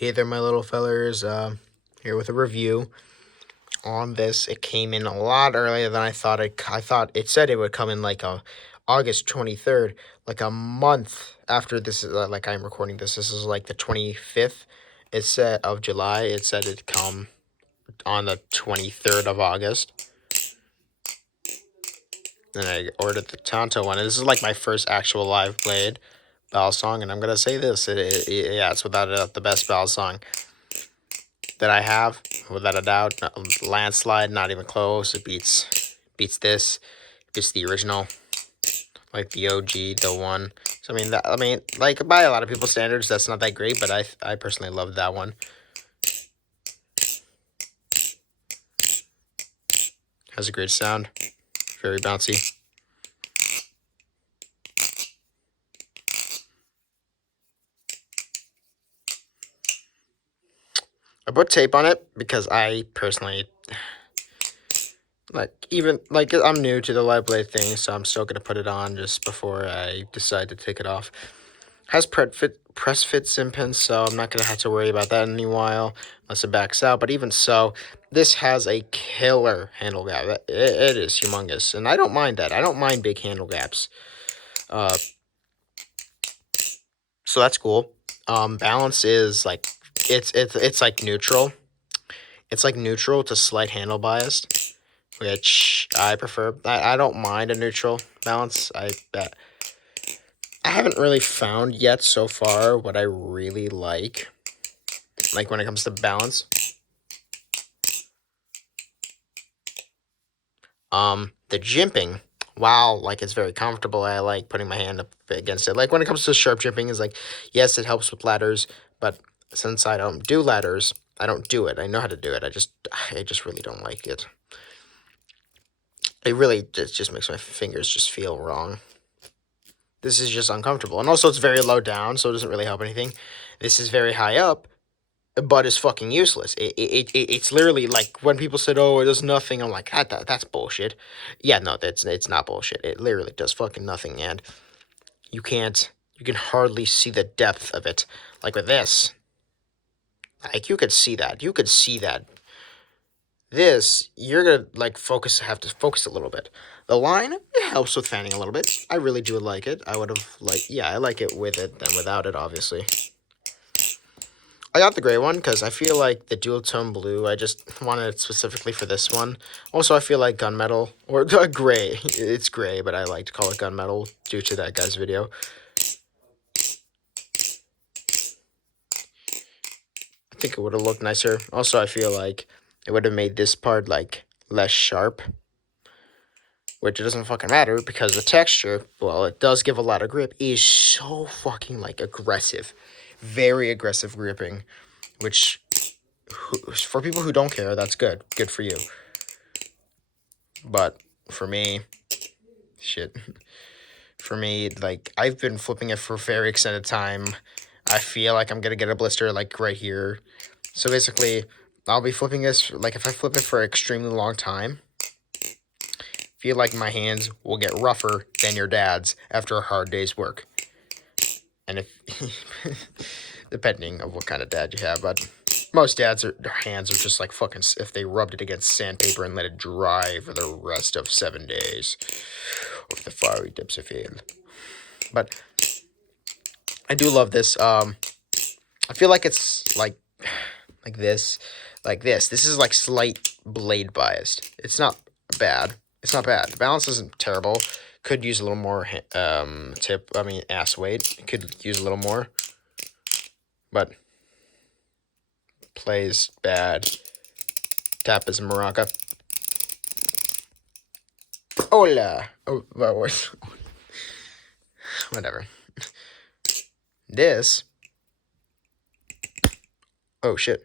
Hey there, my little fellers. Here with a review on this. It came in a lot earlier than I thought. I thought it said it would come in like August 23rd, like a month after this. Like I'm recording this. This is like the 25th. It said of July. It said it'd come on the 23rd of August. And I ordered the Tonto one. And this is like my first actual live played Bal song, and I'm gonna say this. Yeah, it's without a doubt the best Bal song that I have, without a doubt. Landslide, not even close. It beats this. It beats the original, like the OG, the one. So I mean, like by a lot of people's standards, that's not that great, but I personally love that one. Has a great sound, very bouncy. I put tape on it because I personally I'm new to the live blade thing, so I'm still gonna put it on just before I decide to take it off. Has press fit sim pins, so I'm not gonna have to worry about that in a while unless it backs out. But even so, this has a killer handle gap. It is humongous, and I don't mind that. I don't mind big handle gaps. Uh, so that's cool. Balance is like it's like neutral. It's like neutral to slight handle biased, which I prefer. I don't mind a neutral balance. I haven't really found yet so far what I really like when it comes to balance. The jimping, wow, like it's very comfortable. I like putting my hand up against it. Like when it comes to sharp jimping, is like, yes, it helps with ladders, but since I don't do ladders, I don't do it. I know how to do it. I just really don't like it. It really just makes my fingers just feel wrong. This is just uncomfortable. And also it's very low down, so it doesn't really help anything. This is very high up, but it's fucking useless. It's literally like when people said, "Oh, it does nothing." I'm like, that's bullshit. Yeah, no, it's not bullshit. It literally does fucking nothing, and you can hardly see the depth of it. Like with this, like you could see that. You could see that. This, you're gonna have to focus a little bit. The line, it helps with fanning a little bit. I really do like it. I would have yeah, I like it with it than without it, obviously. I got the gray one because I feel like the dual tone blue, I just wanted it specifically for this one. Also, I feel like gunmetal, or gray, it's gray, but I like to call it gunmetal due to that guy's video. I think it would have looked nicer. Also, I feel like it would have made this part like less sharp, which it doesn't fucking matter because the texture, well, it does give a lot of grip, is so fucking like aggressive. Very aggressive gripping, which for people who don't care, that's good. Good for you. But for me, shit. For me, like, I've been flipping it for a very extended time. I feel like I'm gonna get a blister, like, right here. So basically, I'll be flipping this, like, if I flip it for an extremely long time, feel like my hands will get rougher than your dad's after a hard day's work. And depending on what kind of dad you have, but most dads, their hands are just like fucking, if they rubbed it against sandpaper and let it dry for the rest of 7 days over the fiery dips of hell. But I do love this. I feel like it's like this, like this. This is like slight blade biased. It's not bad. It's not bad. The balance isn't terrible. Could use a little more ass weight. Could use a little more, but plays bad. Tap is maraca. Hola. Oh, whatever. This. Oh shit.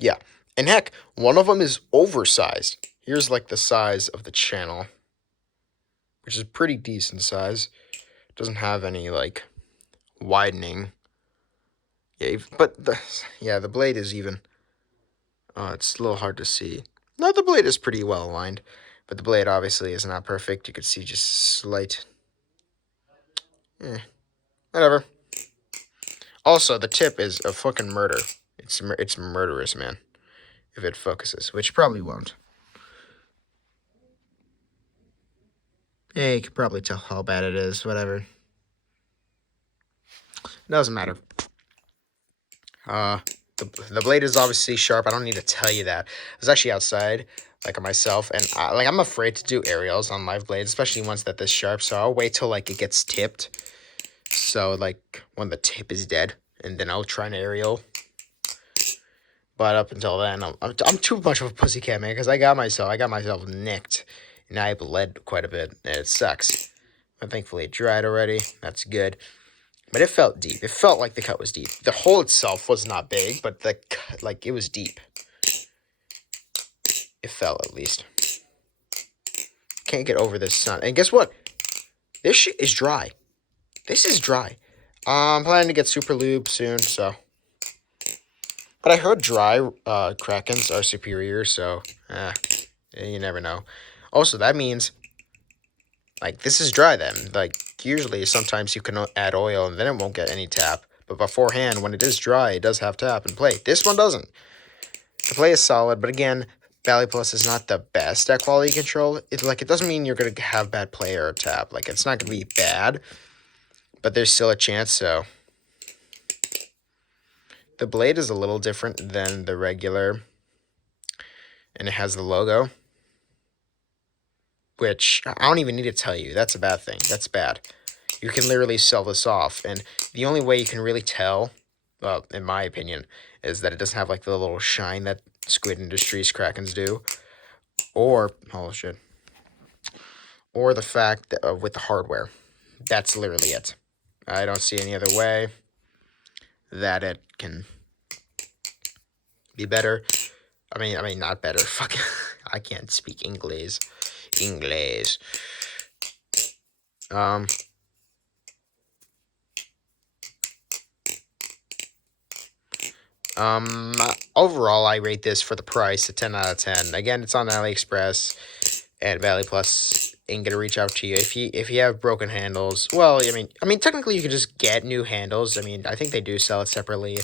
Yeah. And heck, one of them is oversized. Here's like the size of the channel, which is pretty decent size. Doesn't have any like widening. But the blade is even. It's a little hard to see. No, the blade is pretty well aligned, but the blade obviously is not perfect. You could see just slight. Whatever. Also, the tip is a fucking murder. It's murderous, man. If it focuses, which probably won't. Yeah, you can probably tell how bad it is. Whatever. Doesn't matter. The blade is obviously sharp. I don't need to tell you that. I was actually outside, like myself, and I'm afraid to do aerials on live blades, especially ones that this sharp. So I'll wait till like it gets tipped. So like when the tip is dead, and then I'll try an aerial. But up until then, I'm too much of a pussycat, man, because I got myself nicked, and I bled quite a bit, and it sucks. But thankfully it dried already. That's good. But it felt deep. It felt like the cut was deep. The hole itself was not big, but the cut, like, it was deep. It felt, at least. Can't get over this sun. And guess what? This shit is dry. This is dry. I'm planning to get super lube soon, so. But I heard dry Krakens are superior, so you never know. Also, that means, like, this is dry then. Like, usually, sometimes you can add oil and then it won't get any tap. But beforehand, when it is dry, it does have tap and play. This one doesn't. The play is solid, but again, Baliplus is not the best at quality control. It doesn't mean you're going to have bad play or tap. Like, it's not going to be bad, but there's still a chance, so. The blade is a little different than the regular, and it has the logo, which I don't even need to tell you. That's a bad thing. That's bad. You can literally sell this off, and the only way you can really tell, well, in my opinion, is that it doesn't have like the little shine that Squid Industries Krakens do, or oh shit, or the fact that with the hardware. That's literally it. I don't see any other way that it can be better. I mean, not better. Fuck, I can't speak English. Um. Overall, I rate this for the price a 10 out of 10. Again, it's on AliExpress, and Baliplus ain't gonna reach out to you if you have broken handles. Well, I mean, technically you could just get new handles. I mean, I think they do sell it separately.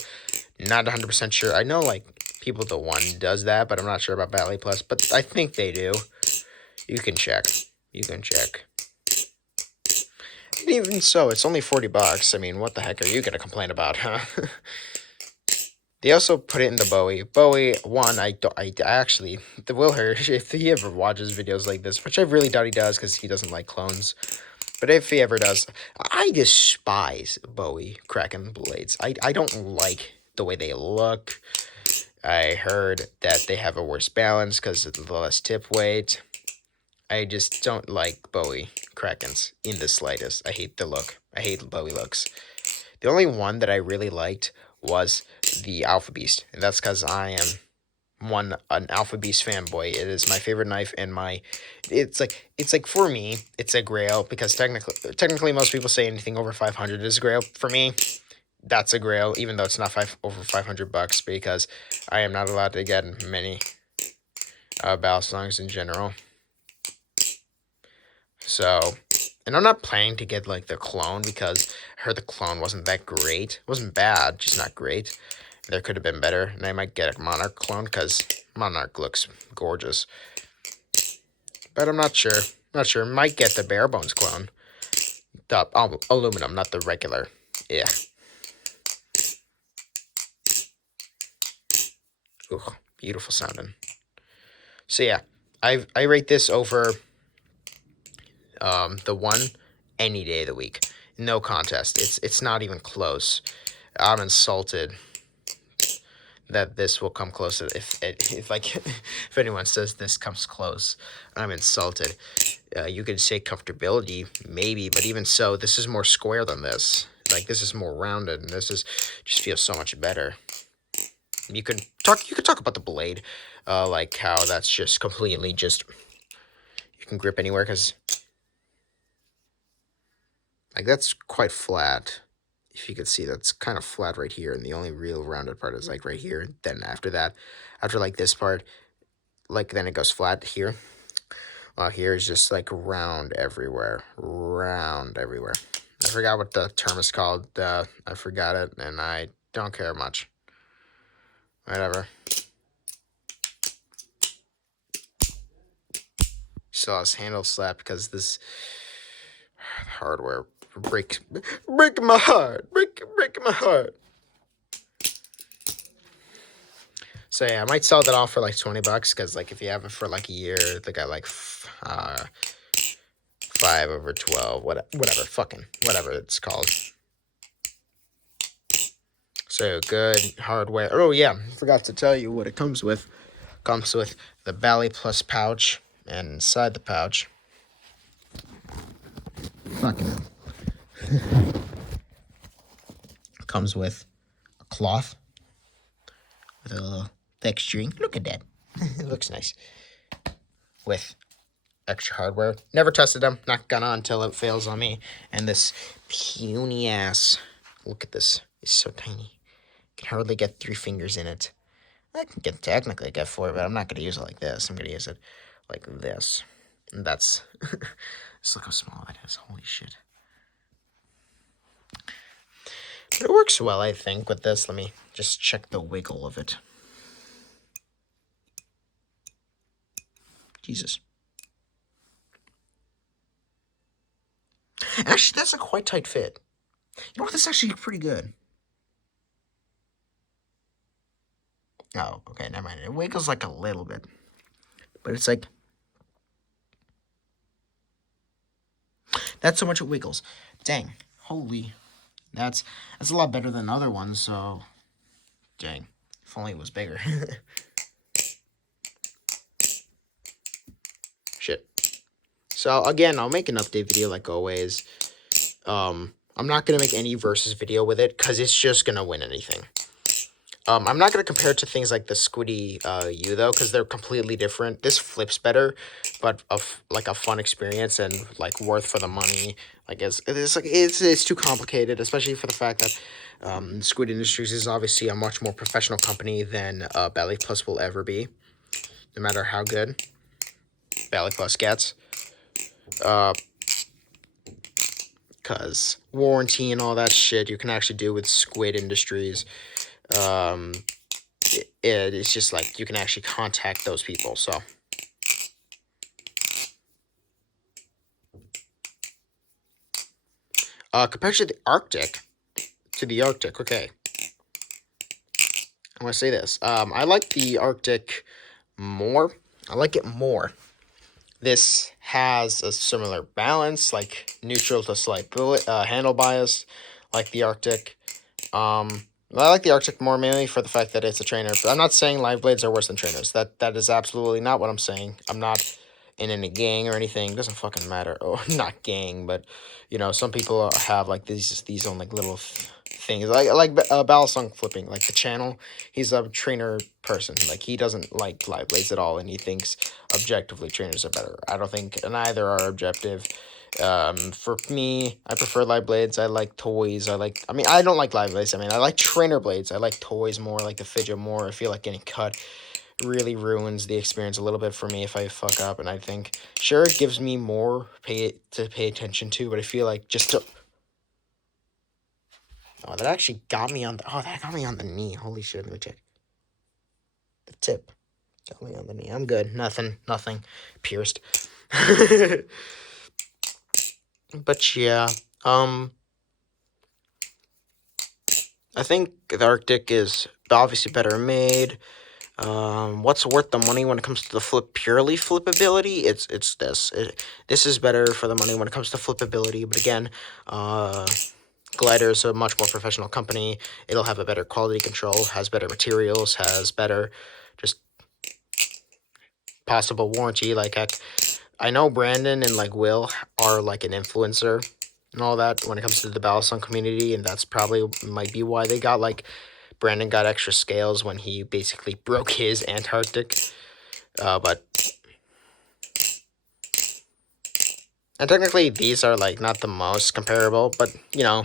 Not 100% sure. I know like People to One does that, but I'm not sure about Baliplus. But I think they do. You can check. And even so, it's only $40. I mean, what the heck are you gonna complain about, huh? They also put it in the Bowie. Bowie, one, I actually, the Will Hirsch, if he ever watches videos like this, which I really doubt he does because he doesn't like clones, but if he ever does, I despise Bowie Kraken blades. I don't like the way they look. I heard that they have a worse balance because of the less tip weight. I just don't like Bowie Krakens in the slightest. I hate the look. I hate Bowie looks. The only one that I really liked was the Alpha Beast, and that's because I am an Alpha Beast fanboy. It is my favorite knife, and it's like for me, it's a grail because technically most people say anything over 500 is a grail. For me, that's a grail, even though it's not over $500 because I am not allowed to get many battle songs in general. So, and I'm not planning to get like the clone because I heard the clone wasn't that great. It wasn't bad, just not great. There could have been better, and I might get a Monarch clone because Monarch looks gorgeous. But I'm not sure. Might get the bare bones clone. The aluminum, not the regular. Yeah. Ooh, beautiful sounding. So yeah, I rate this over the one any day of the week. No contest. It's not even close. I'm insulted that this will come close. If like if anyone says this comes close, I'm insulted. You could say comfortability maybe, but even so, this is more square than this. Like this is more rounded, and this is just feels so much better. You could talk about the blade, like how that's just completely just you can grip anywhere because like that's quite flat. if you could see, that's kind of flat right here, and the only real rounded part is like right here. And then after that, after like this part, like then it goes flat here. Here is just like round everywhere, round everywhere. I forgot what the term is called. I forgot it, and I don't care much. Whatever. Saw his handle slap because this hardware breaks my heart, break my heart. So yeah, I might sell that off for like $20 because like if you have it for like a year, they got like 5/12, whatever it's called. So good hardware. Oh yeah, forgot to tell you what it comes with. Comes with the Baliplus pouch, and inside the pouch, fucking comes with a cloth with a little texturing. Look at that. It looks nice. With extra hardware. Never tested them. Not gonna until it fails on me. And this puny ass. Look at this. It's so tiny. Can hardly get 3 fingers in it. I can technically get 4, but I'm not gonna use it like this. I'm gonna use it like this. And that's just look how small it is. Holy shit. But it works well, I think, with this. Let me just check the wiggle of it. Jesus. Actually, that's a quite tight fit. You know what? That's actually pretty good. Oh, okay, never mind. It wiggles like a little bit. But it's like... That's so much it wiggles. Dang. Holy. That's a lot better than other ones, so... Dang. If only it was bigger. Shit. So, again, I'll make an update video like always. I'm not going to make any versus video with it, because it's just going to win anything. I'm not going to compare it to things like the Squiddy U, though, because they're completely different. This flips better, but like a fun experience and like worth for the money. Like it's too complicated, especially for the fact that Squid Industries is obviously a much more professional company than Baliplus will ever be, no matter how good Baliplus gets. Because warranty and all that shit you can actually do with Squid Industries. It's just like you can actually contact those people. So compared to the Arctic, okay, I'm gonna say this. I like the Arctic more. I like it more. This has a similar balance, like neutral to slight handle bias, like the Arctic. I like the Arctic more mainly for the fact that it's a trainer. But I'm not saying live blades are worse than trainers. That is absolutely not what I'm saying. I'm not in any gang or anything. It doesn't fucking matter. Oh, not gang, but you know, some people have like these own like little things like Balisong flipping, like the channel. He's a trainer person. Like he doesn't like live blades at all, and he thinks objectively trainers are better. I don't think neither are objective. For me, I prefer live blades. I like toys. I mean, I don't like live blades. I mean, I like trainer blades. I like toys more, I like the fidget more. I feel like getting cut really ruins the experience a little bit for me if I fuck up. And I think, sure, it gives me more to pay attention to, but I feel like just to... Oh, that actually got me on the... Oh, that got me on the knee. Holy shit, let me check. The tip got me on the knee. I'm good. Nothing pierced. But yeah, I think the Arctic is obviously better made. What's worth the money when it comes to the purely flippability? It's this. This is better for the money when it comes to flippability. But again, Glider is a much more professional company. It'll have a better quality control, has better materials, has better just possible warranty. Like heck, I know Brandon and like Will are like an influencer and all that when it comes to the Balisong community, and that's probably might be why they got like Brandon got extra scales when he basically broke his Antarctic. But and technically these are like not the most comparable, but you know,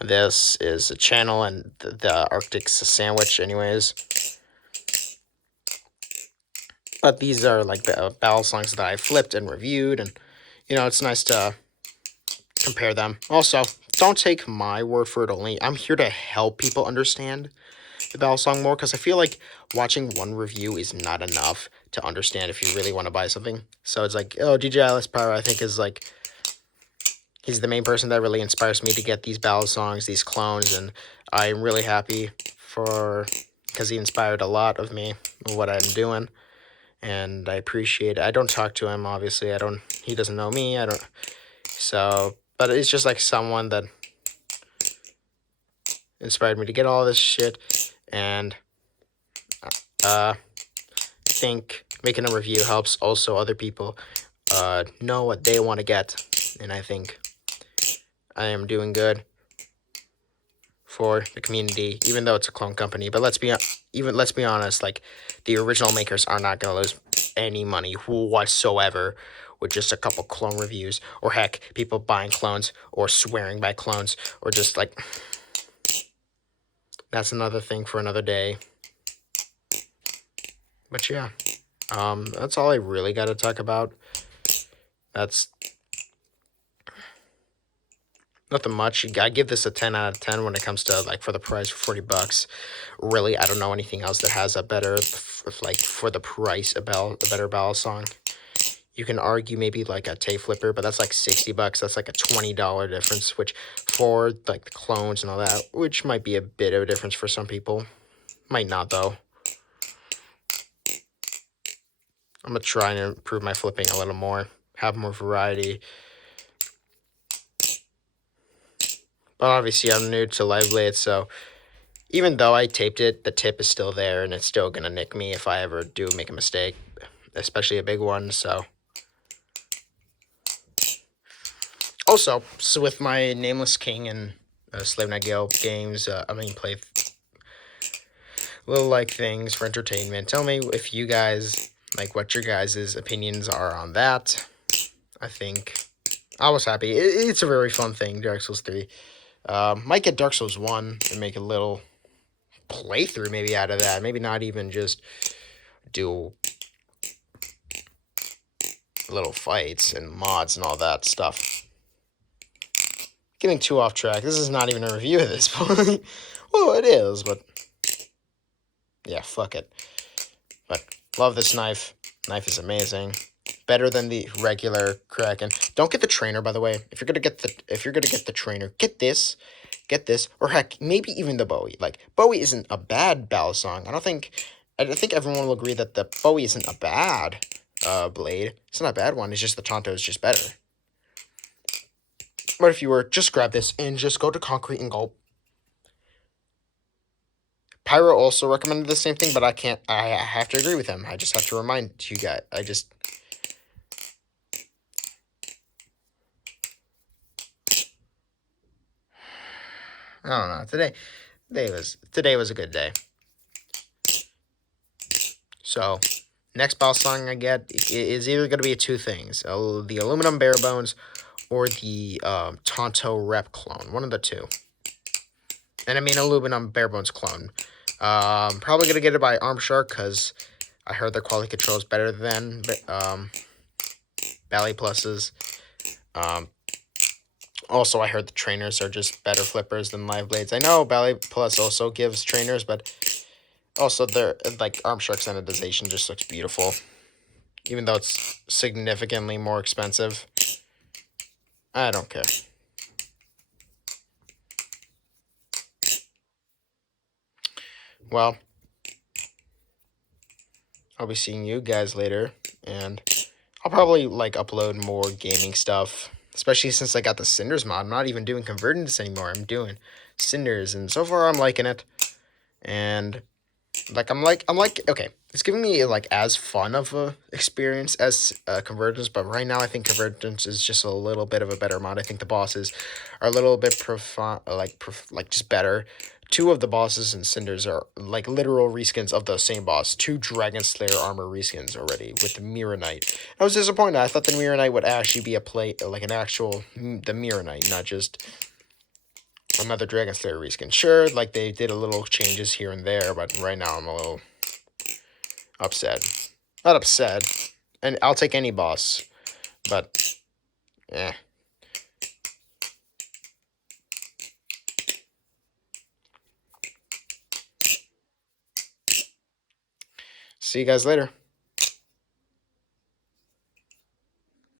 This is a channel, and the Arctic's a sandwich, anyways. But these are like battle songs that I flipped and reviewed, and it's nice to compare them. Also, don't take my word for it only. I'm here to help people understand the battle song more, because I feel like watching one review is not enough to understand if you really want to buy something. So it's like, DJ Alice Power, I think, is like, he's the main person that really inspires me to get these ballad songs, these clones, and I'm really happy because he inspired a lot of me, what I'm doing, and I appreciate it. I don't talk to him, obviously. He doesn't know me. But it's just like someone that inspired me to get all this shit, and I think making a review helps also other people know what they want to get, and I think I am doing good for the community, even though it's a clone company. But let's be honest, like, the original makers are not gonna lose any money whatsoever with just a couple clone reviews, or heck, people buying clones or swearing by clones, or just like, that's another thing for another day. But yeah, that's all I really got to talk about. That's nothing much. I give this a 10 out of 10 when it comes to, like, for the price, for $40. Really, I don't know anything else that has a better, like, for the price, a better ballad song. You can argue maybe like a Tay Flipper, but that's like $60. That's like a $20 difference, which for like the clones and all that, which might be a bit of a difference for some people. Might not, though. I'm gonna try and improve my flipping a little more, have more variety. But obviously, I'm new to Live Blade, so even though I taped it, the tip is still there, and it's still gonna nick me if I ever do make a mistake, especially a big one. So also, with my Nameless King and Slave Night Gale games, play little like things for entertainment. Tell me if you guys like what your guys' opinions are on that. I think I was happy. It's a very fun thing, Dark Souls 3. Might get Dark Souls 1 and make a little playthrough maybe out of that. Maybe not even just do little fights and mods and all that stuff. Getting too off track. This is not even a review at this point. Well, it is, but yeah, fuck it. But love this knife. Knife is amazing. Better than the regular Kraken. Don't get the trainer, by the way. If you're gonna get the trainer, get this, or heck, maybe even the Bowie. Like, Bowie isn't a bad ballad song. I think everyone will agree that the Bowie isn't a bad blade. It's not a bad one. It's just the Tonto is just better. But if you were, just grab this and just go to Concrete and go. Pyro also recommended the same thing, but I have to agree with him. I just have to remind you guys. I don't know. Today was a good day. So, next boss song I get is either going to be two things: the Aluminum Bare Bones or the Tonto Rep clone. One of the two. And I mean Aluminum Bare Bones clone. Probably gonna get it by Arm Shark because I heard their quality control is better than Baliplus's. Also, I heard the trainers are just better flippers than Live Blades. I know Baliplus also gives trainers, but also their like Arm Shark's anodization just looks beautiful, even though it's significantly more expensive. I don't care. Well, I'll be seeing you guys later, and I'll probably like upload more gaming stuff, especially since I got the Cinders mod. I'm not even doing Convergence anymore. I'm doing Cinders, and so far I'm liking it. And I'm like okay, it's giving me like as fun of a experience as Convergence, but right now I think Convergence is just a little bit of a better mod. I think the bosses are a little bit just better. Two of the bosses in Cinders are like literal reskins of the same boss. Two Dragon Slayer armor reskins already with the Mirror Knight. I was disappointed. I thought the Mirror Knight would actually be the Mirror Knight, not just another Dragon Slayer reskin. Sure, like they did a little changes here and there, but right now I'm a little upset. Not upset. And I'll take any boss, but eh. See you guys later.